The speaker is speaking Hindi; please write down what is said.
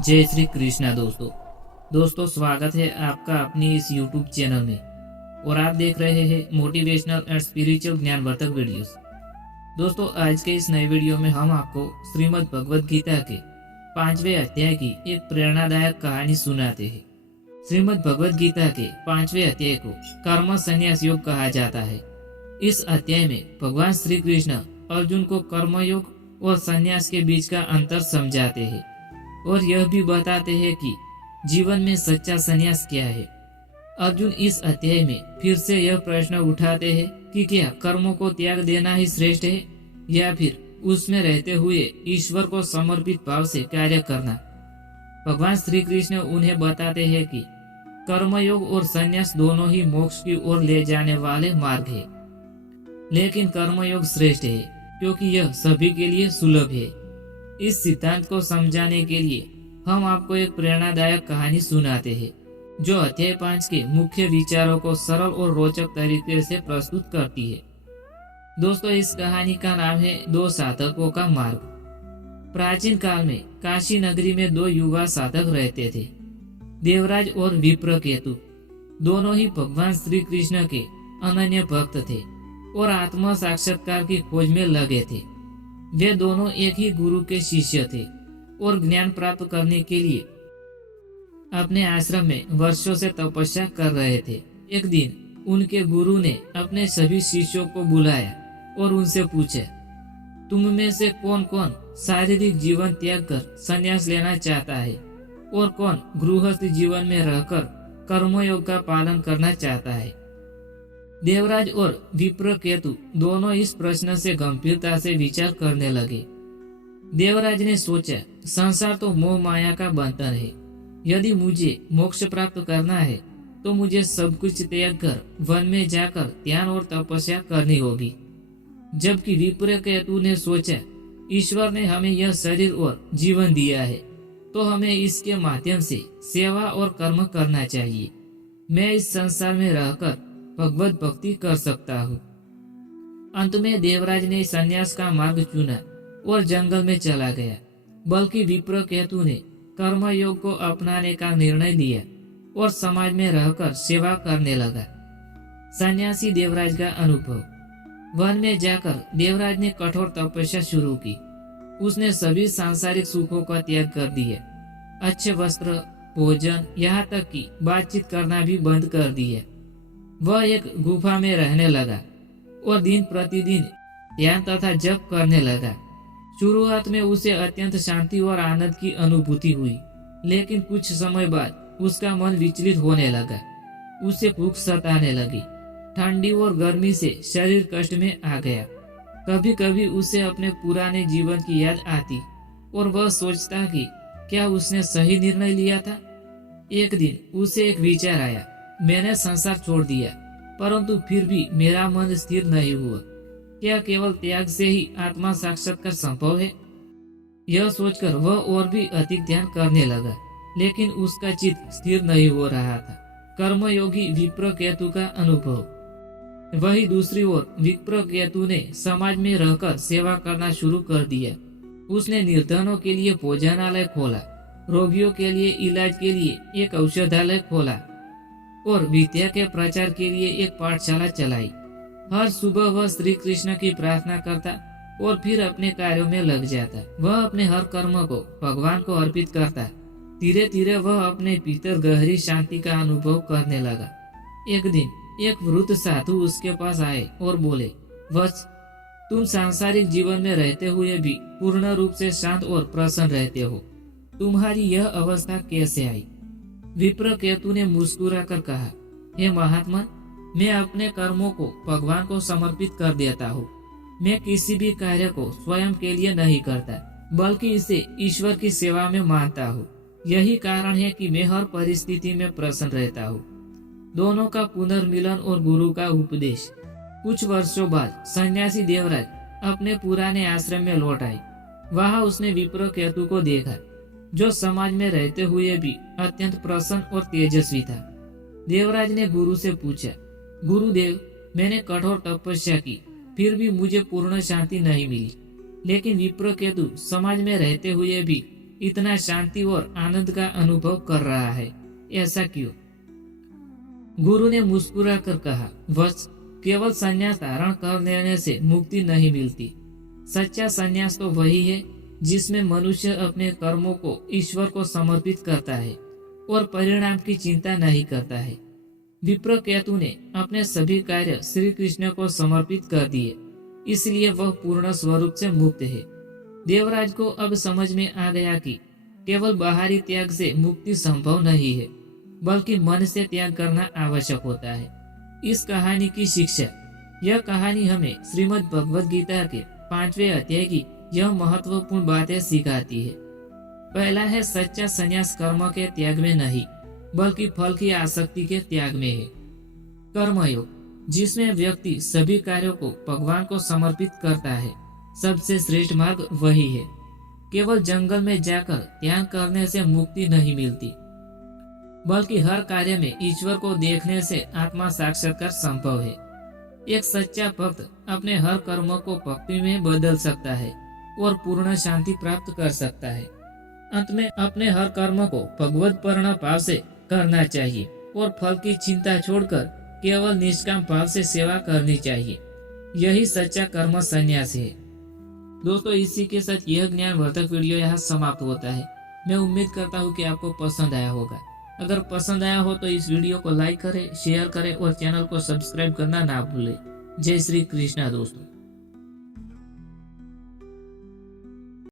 जय श्री कृष्णा दोस्तों स्वागत है आपका अपनी इस YouTube चैनल में और आप देख रहे हैं मोटिवेशनल एंड स्पिरिचुअल ज्ञानवर्धक वीडियोस। दोस्तों आज के इस नए वीडियो में हम आपको श्रीमद् भगवद गीता के 5वें अध्याय की एक प्रेरणादायक कहानी सुनाते हैं। श्रीमद् भगवद गीता के 5वें अध्याय को कर्म संन्यास योग कहा जाता है। इस अध्याय में भगवान श्री कृष्ण अर्जुन को कर्मयोग और संन्यास के बीच का अंतर समझाते हैं और यह भी बताते हैं कि जीवन में सच्चा संन्यास क्या है। अर्जुन इस अध्याय में फिर से यह प्रश्न उठाते हैं कि क्या कर्मों को त्याग देना ही श्रेष्ठ है या फिर उसमें रहते हुए ईश्वर को समर्पित भाव से कार्य करना। भगवान श्री कृष्ण उन्हें बताते हैं कि कर्मयोग और संन्यास दोनों ही मोक्ष की ओर ले जाने वाले मार्ग है, लेकिन कर्मयोग श्रेष्ठ है क्योंकि यह सभी के लिए सुलभ है। इस सिद्धांत को समझाने के लिए हम आपको एक प्रेरणादायक कहानी सुनाते हैं जो अध्याय 5 के मुख्य विचारों को सरल और रोचक तरीके से प्रस्तुत करती है। दोस्तों इस कहानी का नाम है दो साधकों का मार्ग। प्राचीन काल में काशी नगरी में दो युवा साधक रहते थे, देवराज और विप्रकेतु। दोनों ही भगवान श्री कृष्ण के अनन्य भक्त थे और आत्म साक्षात्कार की खोज में लगे थे। वे दोनों एक ही गुरु के शिष्य थे और ज्ञान प्राप्त करने के लिए अपने आश्रम में वर्षों से तपस्या कर रहे थे। एक दिन उनके गुरु ने अपने सभी शिष्यों को बुलाया और उनसे पूछा, तुम में से कौन कौन शारीरिक जीवन त्याग कर संन्यास लेना चाहता है और कौन गृहस्थ जीवन में रहकर कर्मयोग का पालन करना चाहता है। देवराज और विप्रकेतु दोनों इस प्रश्न से गंभीरता से विचार करने लगे। देवराज ने सोचा, संसार तो मोह माया का बंधन है। यदि मुझे मोक्ष प्राप्त करना है तो मुझे सब कुछ त्याग कर वन में जाकर ध्यान और तपस्या करनी होगी। जबकि विप्रकेतु ने सोचा, ईश्वर ने हमें यह शरीर और जीवन दिया है तो हमें इसके माध्यम से सेवा और कर्म करना चाहिए। मैं इस संसार में रहकर भगवत भक्ति कर सकता हूँ। अंत में देवराज ने संन्यास का मार्ग चुना और जंगल में चला गया, बल्कि विप्रकेतु ने कर्मयोग को अपनाने का निर्णय लिया और समाज में रहकर सेवा करने लगा। सन्यासी देवराज का अनुभव। वन में जाकर देवराज ने कठोर तपस्या शुरू की। उसने सभी सांसारिक सुखों का त्याग कर दिया, अच्छे वस्त्र, भोजन, यहाँ तक कि बातचीत करना भी बंद कर दिया। वह एक गुफा में रहने लगा और दिन प्रतिदिन ध्यान तथा जप करने लगा। शुरुआत में उसे अत्यंत शांति और आनंद की अनुभूति हुई, लेकिन कुछ समय बाद उसका मन विचलित होने लगा। उसे भूख सताने लगी, ठंडी और गर्मी से शरीर कष्ट में आ गया। कभी कभी उसे अपने पुराने जीवन की याद आती और वह सोचता कि क्या उसने सही निर्णय लिया था। एक दिन उसे एक विचार आया, मैंने संसार छोड़ दिया परंतु फिर भी मेरा मन स्थिर नहीं हुआ। क्या केवल त्याग से ही आत्मा साक्षात्कार संभव है? यह सोचकर वह और भी अधिक ध्यान करने लगा, लेकिन उसका चित्त स्थिर नहीं हो रहा था। कर्मयोगी विप्रकेतु का अनुभव। वही दूसरी ओर विप्रकेतु ने समाज में रहकर सेवा करना शुरू कर दिया। उसने निर्धनों के लिए भोजनालय खोला, रोगियों के लिए इलाज के लिए एक औषधालय खोला और विद्या के प्रचार के लिए एक पाठशाला चलाई। हर सुबह वह श्री कृष्ण की प्रार्थना करता और फिर अपने कार्यों में लग जाता। वह अपने हर कर्म को भगवान को अर्पित करता। धीरे धीरे वह अपने भीतर गहरी शांति का अनुभव करने लगा। एक दिन एक वृद्ध साधु उसके पास आए और बोले, वत्स, तुम सांसारिक जीवन में रहते हुए भी पूर्ण रूप से शांत और प्रसन्न रहते हो। तुम्हारी यह अवस्था कैसे आई? विप्रकेतु ने मुस्कुराकर कहा, हे महात्मा, मैं अपने कर्मों को भगवान को समर्पित कर देता हूँ। मैं किसी भी कार्य को स्वयं के लिए नहीं करता, बल्कि इसे ईश्वर की सेवा में मानता हूँ। यही कारण है कि मैं हर परिस्थिति में प्रसन्न रहता हूँ। दोनों का पुनर्मिलन और गुरु का उपदेश। कुछ वर्षों बाद सन्यासी देवराज अपने पुराने आश्रम में लौट आए। वहाँ उसने विप्रकेतु को देखा, जो समाज में रहते हुए भी अत्यंत प्रसन्न और तेजस्वी था। देवराज ने गुरु से पूछा, गुरुदेव, मैंने कठोर तपस्या की, फिर भी मुझे पूर्ण शांति नहीं मिली। लेकिन विप्रकेतु समाज में रहते हुए भी इतना शांति और आनंद का अनुभव कर रहा है, ऐसा क्यों? गुरु ने मुस्कुरा कर कहा, वत्स, केवल संन्यास धारण कर लेने से मुक्ति नहीं मिलती। सच्चा संन्यास तो वही है जिसमें मनुष्य अपने कर्मों को ईश्वर को समर्पित करता है और परिणाम की चिंता नहीं करता है। विप्रकेतु ने अपने सभी कार्य श्री कृष्ण को समर्पित कर दिए, इसलिए वह पूर्ण स्वरूप से मुक्त है। देवराज को अब समझ में आ गया कि केवल बाहरी त्याग से मुक्ति संभव नहीं है, बल्कि मन से त्याग करना आवश्यक होता है। इस कहानी की शिक्षा, यह कहानी हमें श्रीमद् भगवद गीता के 5वें अध्याय की यह महत्वपूर्ण बातें सिखाती है। पहला है, सच्चा संन्यास कर्म के त्याग में नहीं, बल्कि फल की आसक्ति के त्याग में है। कर्मयोग, जिसमें व्यक्ति सभी कार्यों को भगवान को समर्पित करता है, सबसे श्रेष्ठ मार्ग वही है। केवल जंगल में जाकर ध्यान करने से मुक्ति नहीं मिलती, बल्कि हर कार्य में ईश्वर को देखने से आत्मा साक्षात्कार संभव है। एक सच्चा भक्त अपने हर कर्म को भक्ति में बदल सकता है और पूर्ण शांति प्राप्त कर सकता है। अंत में अपने हर कर्म को भगवत पूर्ण भाव से करना चाहिए और फल की चिंता छोड़कर केवल निष्काम भाव से सेवा करनी चाहिए। यही सच्चा कर्म संन्यास है। दोस्तों, इसी के साथ यह ज्ञानवर्धक वीडियो यहाँ समाप्त होता है। मैं उम्मीद करता हूँ कि आपको पसंद आया होगा। अगर पसंद आया हो तो इस वीडियो को लाइक करें, शेयर करें और चैनल को सब्सक्राइब करना ना भूलें। जय श्री कृष्णा दोस्तों।